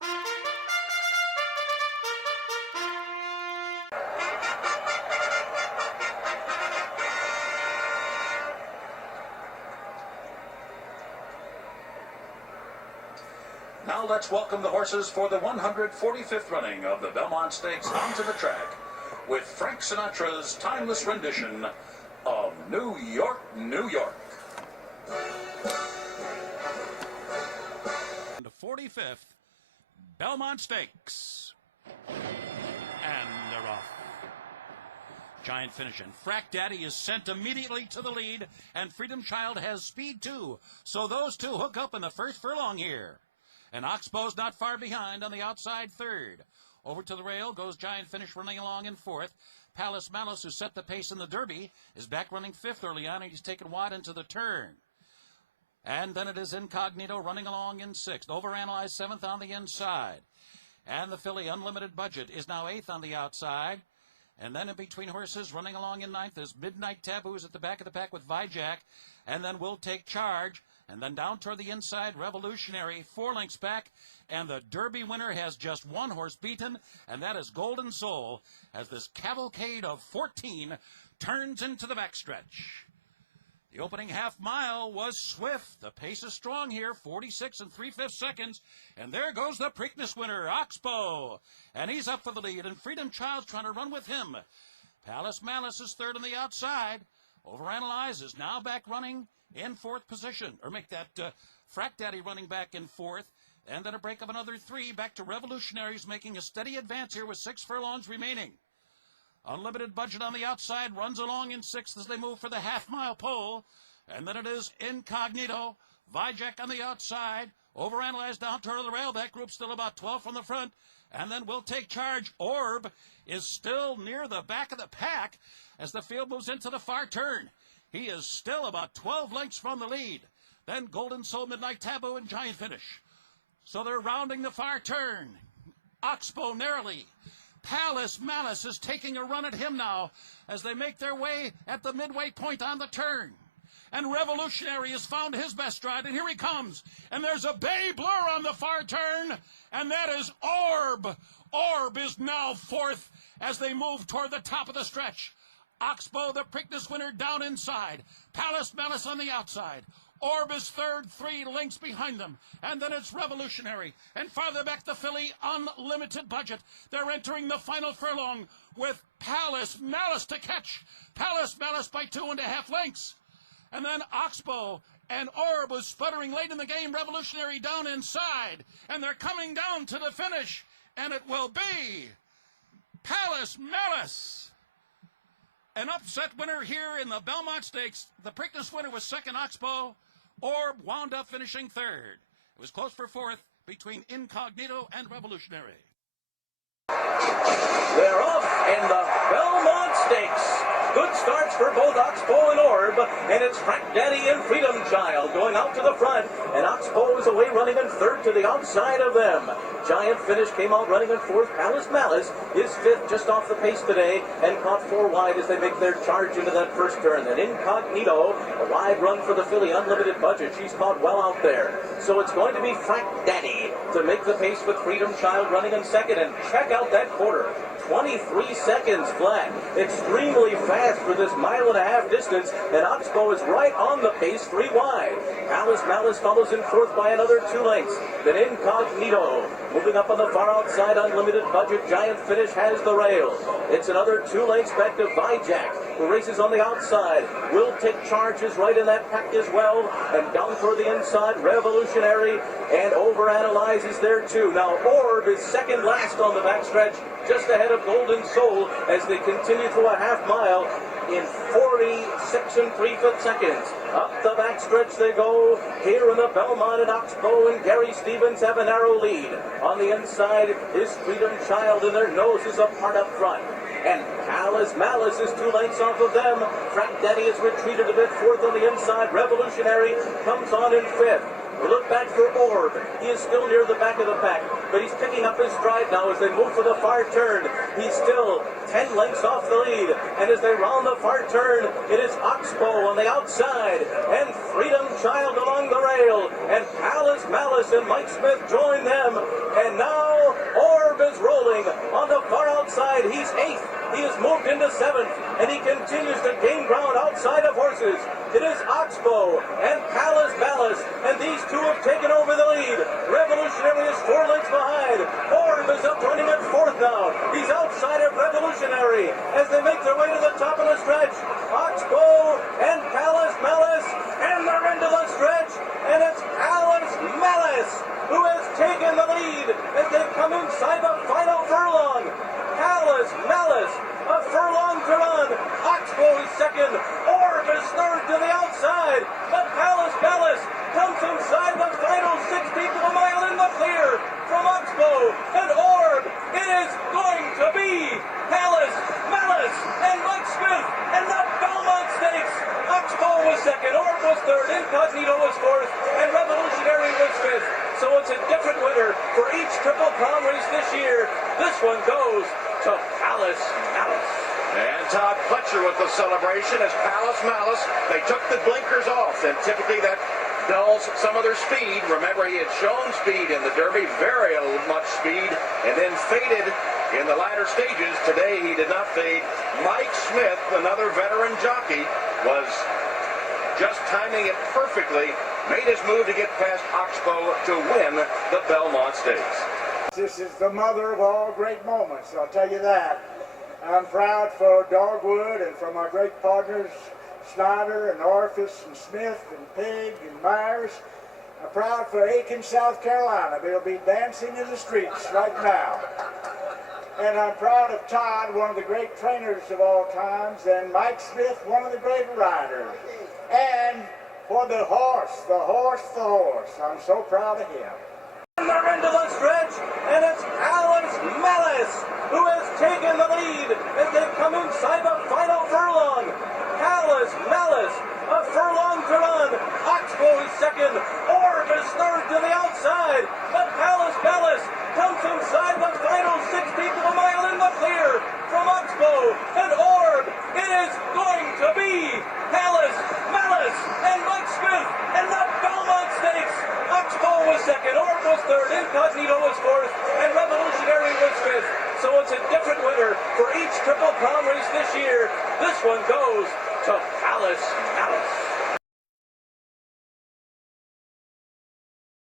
Now let's welcome the horses for the 145th running of the Belmont Stakes onto the track with Frank Sinatra's timeless rendition of New York, New York. The 45th Belmont Stakes. And they're off. Giant finish, and Frack Daddy is sent immediately to the lead, and Freedom Child has speed too. So those two hook up in the first furlong here. And Oxbow's not far behind on the outside third. Over to the rail goes Giant Finish running along in fourth. Malice, who set the pace in the Derby, is back running fifth early on, and he's taken wide into the turn. And then it is Incognito running along in sixth. Overanalyzed seventh on the inside. And the filly Unlimited Budget is now eighth on the outside. And then in between horses, running along in ninth, is Midnight Taboos at the back of the pack with Vijack. And then We'll Take Charge. And then down toward the inside, Revolutionary, 4 lengths back. And the Derby winner has just one horse beaten, and that is Golden Soul, as this cavalcade of 14 turns into the backstretch. The opening half mile was swift. The pace is strong here, 46 3/5 seconds. And there goes the Preakness winner, Oxbow. And he's up for the lead, and Freedom Child's trying to run with him. Malice is third on the outside. Overanalyze is now back running in fourth position, or make that Frack Daddy running back in fourth, and then a break of another 3 back to Revolutionaries, making a steady advance here with 6 furlongs remaining. Unlimited Budget on the outside runs along in sixth as they move for the half-mile pole, and then it is Incognito, Vijack on the outside, Overanalyzed down toward the rail. That group still about 12 from the front, and then We'll Take Charge. Orb is still near the back of the pack as the field moves into the far turn. He is still about 12 lengths from the lead. Then Golden Soul, Midnight Taboo, and Giant Finish. So they're rounding the far turn. Oxbow narrowly. Malice is taking a run at him now as they make their way at the midway point on the turn. And Revolutionary has found his best stride, and here he comes. And there's a bay blur on the far turn, and that is Orb. Orb is now fourth as they move toward the top of the stretch. Oxbow, the Preakness winner, down inside. Malice on the outside. Orb is third, 3 lengths behind them. And then it's Revolutionary. And farther back, the filly Unlimited Budget. They're entering the final furlong with Malice to catch. Malice by 2.5 lengths. And then Oxbow and Orb was sputtering late in the game. Revolutionary down inside. And they're coming down to the finish. And it will be Malice. An upset winner here in the Belmont Stakes. The Preakness winner was second, Oxbow. Orb wound up finishing third. It was close for fourth between Incognito and Revolutionary. They're off in the Belmont Stakes. Good starts for both Oxbow and Orb, and it's Frack Daddy and Freedom Child going out to the front, and Oxbow is away running in third to the outside of them. Giant Finish came out running in fourth. Malice is fifth, just off the pace today, and caught 4 wide as they make their charge into that first turn. Then Incognito, a wide run for the filly Unlimited Budget. She's caught well out there. So it's going to be Frack Daddy to make the pace with Freedom Child running in second, and check out that quarter. 23 seconds flat. Extremely fast for this 1.5-mile distance, and Oxbow is right on the pace, 3 wide. Malice follows in fourth by another 2 lengths. Then Incognito. Moving up on the far outside, Unlimited Budget. Giant Finish has the rail. It's another 2 lengths back to Vijack, who races on the outside. We'll Take Charge is right in that pack as well. And down toward the inside, Revolutionary, and Overanalyze is there too. Now Orb is second last on the backstretch, just ahead of Golden Soul as they continue through a half mile in 46 3/5 seconds. Up the backstretch they go. Here in the Belmont, and Oxbow and Gary Stevens have a narrow lead. On the inside is Freedom Child, and their noses apart up front. And Malice is 2 lengths off of them. Frack Daddy has retreated a bit, fourth on the inside. Revolutionary comes on in fifth. We look back for Orb. He is still near the back of the pack, but he's picking up his stride now as they move for the far turn. He's still 10 lengths off the lead, and as they round the far turn, it is Oxbow on the outside, and Freedom Child along the rail, and Malice and Mike Smith join them, and now Orb is rolling on the far outside. He's 8th. He has moved into 7th, and he continues to gain ground outside of horses. It is Oxbow and Malice, and these two have taken over the lead. Revolutionary is 4 lengths behind. Orb is up running at 4th now. He's outside of Revolutionary as they make their way to the top of the stretch. Oxbow and Malice, and they're into the stretch, and it's Malice who has taken the lead as they come inside the final furlong. Malice, a furlong to run. Oxbow is second. Orb is third to the outside. But Malice comes inside the final 6 people a mile in the clear from Oxbow. And Orb, it is going to be Malice, and Mike Smith, and the Belmont Stakes. Oxbow was second. Orb was third. Incognito was fourth. And Revolutionary was fifth. So it's a different winner for each Triple Crown race this year. This one goes to Malice. And Todd Pletcher with the celebration as Malice. They took the blinkers off, and typically that dulls some of their speed. Remember, he had shown speed in the Derby, very much speed, and then faded in the latter stages. Today he did not fade. Mike Smith, another veteran jockey, was just timing it perfectly, made his move to get past Oxbow to win the Belmont Stakes. This is the mother of all great moments, I'll tell you that. I'm proud for Dogwood and for my great partners, Snyder and Orphis and Smith and Pig and Myers. I'm proud for Aiken, South Carolina. They'll be dancing in the streets right now. And I'm proud of Todd, one of the great trainers of all times, and Mike Smith, one of the great riders. And for the horse. I'm so proud of him. And they're into the stretch, and it's Malice who has taken the lead as they come inside the final furlong. Malice, a furlong to run. Oxbow is second. Orb is third to the outside. But Malice comes inside the final 6 people a mile in the clear from Oxbow. And Orb, it is going to be Malice, and Mike Smith, and the Belmont Stakes. Oxbow was second. Orb was third. Incognito was fourth. And Revolutionary was fifth. So it's a different winner for each Triple Crown race this year. This one goes to Malice.